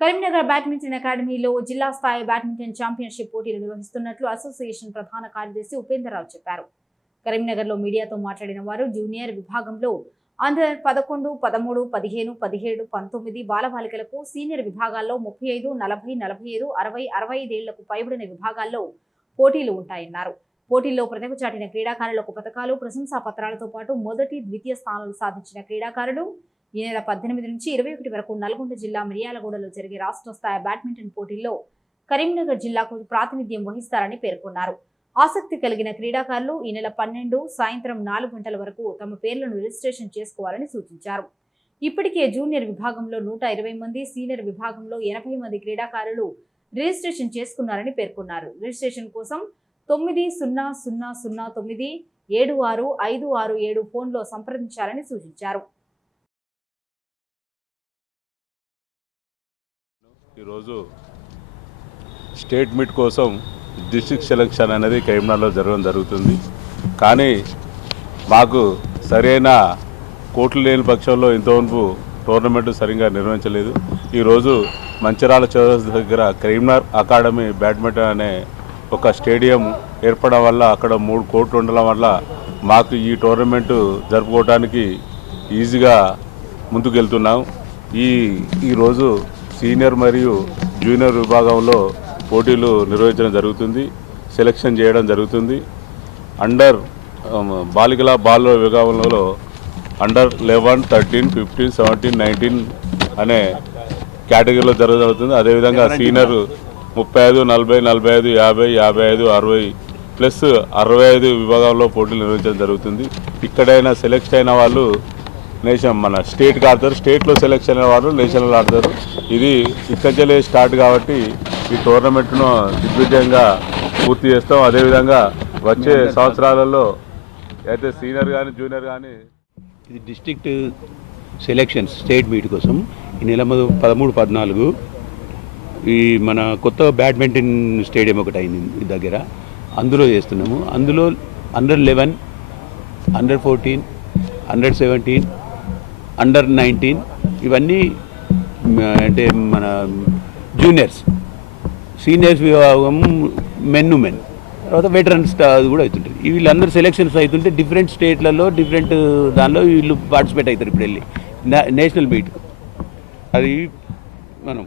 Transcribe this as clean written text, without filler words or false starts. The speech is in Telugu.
కరీంనగర్ బ్యాడ్మింటన్ అకాడమీలో జిల్లా స్థాయి బ్యాడ్మింటన్ ఛాంపియన్షిప్ పోటీలు నిర్వహిస్తున్నట్లు అసోసియేషన్ ప్రధాన కార్యదర్శి ఉపేంద్రరావు చెప్పారు. కరీంనగర్లో మీడియాతో మాట్లాడిన వారు జూనియర్ విభాగంలో అండర్ 11, 13, 15, 17, 19 బాలబాలికలకు, సీనియర్ విభాగాల్లో 35, 40, 45, 60, 65 ఏళ్లకు పైబడిన విభాగాల్లో పోటీలు ఉంటాయన్నారు. పోటీల్లో ప్రతిభ చాటిన క్రీడాకారులకు పతకాలు, ప్రశంసా పత్రాలతో పాటు మొదటి, ద్వితీయ స్థానాలు సాధించిన క్రీడాకారులు ఈ నెల 18 నుంచి 21 వరకు నల్గొండ జిల్లా మిర్యాలగూడలో జరిగే రాష్ట్ర స్థాయి బ్యాడ్మింటన్ పోటీల్లో కరీంనగర్ జిల్లాకు ప్రాతినిధ్యం వహిస్తారని పేర్కొన్నారు. ఆసక్తి కలిగిన క్రీడాకారులు ఈ నెల 12 సాయంత్రం 4 గంటల వరకు తమ పేర్లను రిజిస్ట్రేషన్ చేసుకోవాలని సూచించారు. ఇప్పటికే జూనియర్ విభాగంలో 120 మంది, సీనియర్ విభాగంలో 80 మంది క్రీడాకారులు రిజిస్ట్రేషన్ చేసుకున్నారని పేర్కొన్నారు. రిజిస్ట్రేషన్ కోసం 900009765667 ఫోన్లో సంప్రదించాలని సూచించారు. ఈరోజు స్టేట్ మీట్ కోసం డిస్ట్రిక్ట్ సెలక్షన్ అనేది కరీంనగర్లో జరగడం జరుగుతుంది. కానీ మాకు సరైన కోట్లు లేని పక్షంలో ఇంతవరకు టోర్నమెంట్ సరిగ్గా నిర్వహించలేదు. ఈరోజు మంచిర్యాల చౌరస్తా దగ్గర కరీంనగర్ అకాడమీ బ్యాడ్మింటన్ అనే ఒక స్టేడియం ఏర్పడడం వల్ల అక్కడ 3 కోట్లు ఉండడం వల్ల మాకు ఈ టోర్నమెంటు జరుపుకోవడానికి ఈజీగా ముందుకెళ్తున్నాం. ఈరోజు సీనియర్ మరియు జూనియర్ విభాగంలో పోటీలు నిర్వహించడం జరుగుతుంది, సెలెక్షన్ చేయడం జరుగుతుంది. అండర్ బాలికల బాల్ విభాగంలో అండర్ 11, 13, 15, 17, 19 అనే కేటగిరీలో జరుగుతుంది. అదేవిధంగా సీనియర్ 35, 40, 45, 50, 55, 60 ప్లస్ 65 విభాగంలో పోటీలు నిర్వహించడం జరుగుతుంది. ఇక్కడైనా సెలెక్ట్ అయిన వాళ్ళు మన స్టేట్కి ఆడతారు, స్టేట్లో సెలెక్షన్ అయిన వాళ్ళు నేషనల్ ఆడతారు. ఇది ఇక్కడికెళ్ళే స్టార్ట్ కాబట్టి ఈ టోర్నమెంట్ను దిగ్విజయంగా పూర్తి చేస్తాం. అదేవిధంగా వచ్చే సంవత్సరాలలో అయితే సీనియర్ కానీ జూనియర్ కానీ ఇది డిస్ట్రిక్ట్ సెలెక్షన్స్ స్టేట్ మీట్ కోసం ఈ నెల 13, 14 ఈ మన కొత్త బ్యాడ్మింటన్ స్టేడియం ఒకటి అయింది ఈ దగ్గర, అందులో చేస్తున్నాము. అందులో అండర్ 11, అండర్ 14, అండర్ 17, అండర్ 19 ఇవన్నీ అంటే మన జూనియర్స్, సీనియర్స్ విభాగం మెన్ తర్వాత వెటరన్స్ అది కూడా అవుతుంటుంది. వీళ్ళందరూ సెలెక్షన్స్ అవుతుంటే డిఫరెంట్ స్టేట్లలో డిఫరెంట్ దానిలో వీళ్ళు పార్టిసిపేట్ అవుతారు. ఇప్పుడు వెళ్ళి నేషనల్ మీట్ అది మనం